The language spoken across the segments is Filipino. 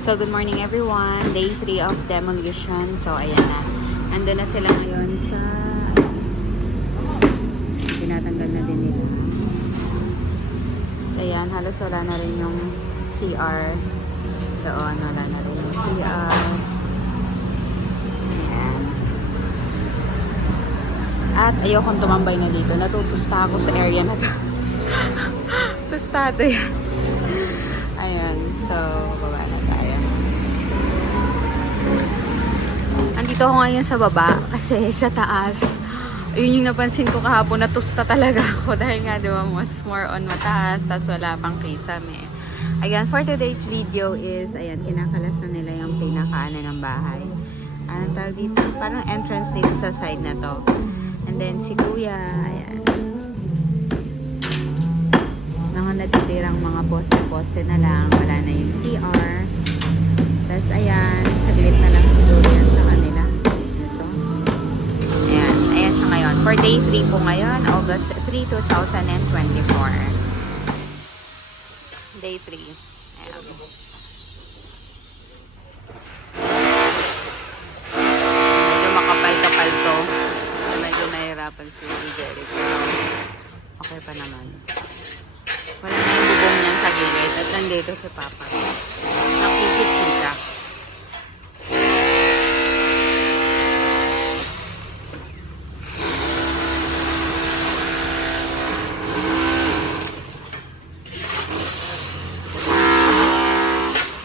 So, good morning everyone. Day 3 of demolition. So, ayan na. Ando na sila ngayon sa... Tinatanggal na din nila. So, ayan. Halos wala na rin yung CR. Doon, wala na rin yung CR. Ayan. At ayokong tumambay na dito. Natutusta ako sa area na to. Tustado yan. Ayan. So, baba na tayo. Andito ako ngayon sa baba kasi sa taas, yun yung napansin ko kahapon, natusta talaga ako dahil nga diba mas more on mataas, tas wala pang kisame. Ayan, for today's video is, ayan, kinakalas na nila yung pinakaanan ng bahay. Anong tawag dito? Parang entrance dito sa side na to. And then si kuya, ayan. Mga natitirang mga poste-poste na lang, wala na yung CR. Tapos ayan, saglit na lang siguro yan sa kanila. Ito. Ayan, ayan siya ngayon. For day 3 po ngayon, August 3, 2024. Day 3. Ayan. Medyo makapal-kapal to. So medyo nahihirapan si Jericho. Okay pa naman. Wala na yung bubong niyan sa gilid. At nandito si Papa. Nakikitsika.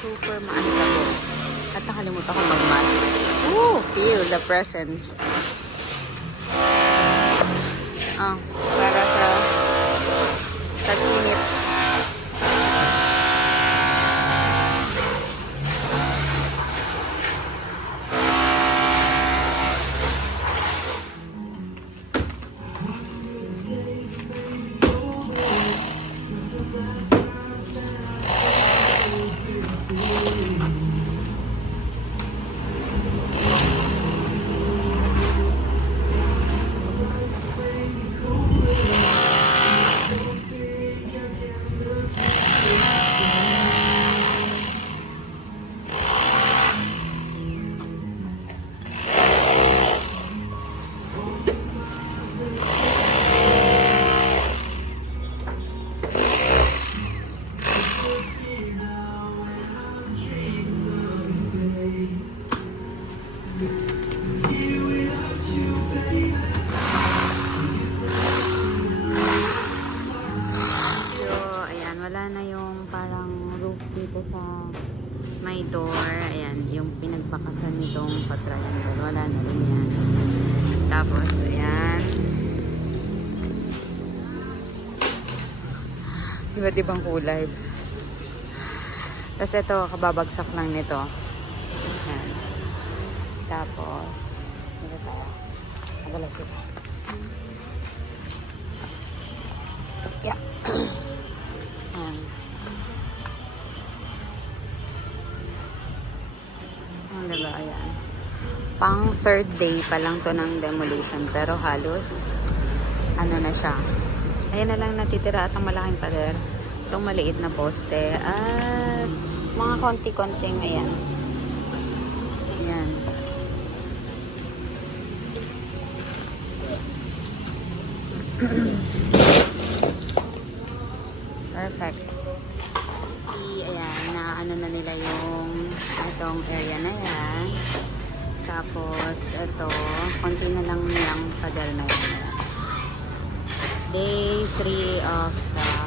Super maanlabo. At nakalimutan ko mag-mask. Ooh! Feel the presence. Ah, para sa tag-init. Wala na yung parang roof dito sa may door. Ayan, yung pinagpakasan nitong pa-triangle. Wala na rin yan. Tapos, ayan. Iba't ibang kulay. Tapos ito, kababagsak lang nito. Ayan. Tapos, dito tayo. Nagalas ito. Yeah. Ayan. Diba? Ayan. Pang third day pa lang to ng demolition. Pero halos, ano na siya. Ayan na lang natitira at ang malaking pader. Itong maliit na poste. At mga konti-konting, ayan. Ayan. Perfect. Ayan, na ano na nila yung itong area na yan. Tapos, ito, konti na lang yung pader na yan. Day 3 of the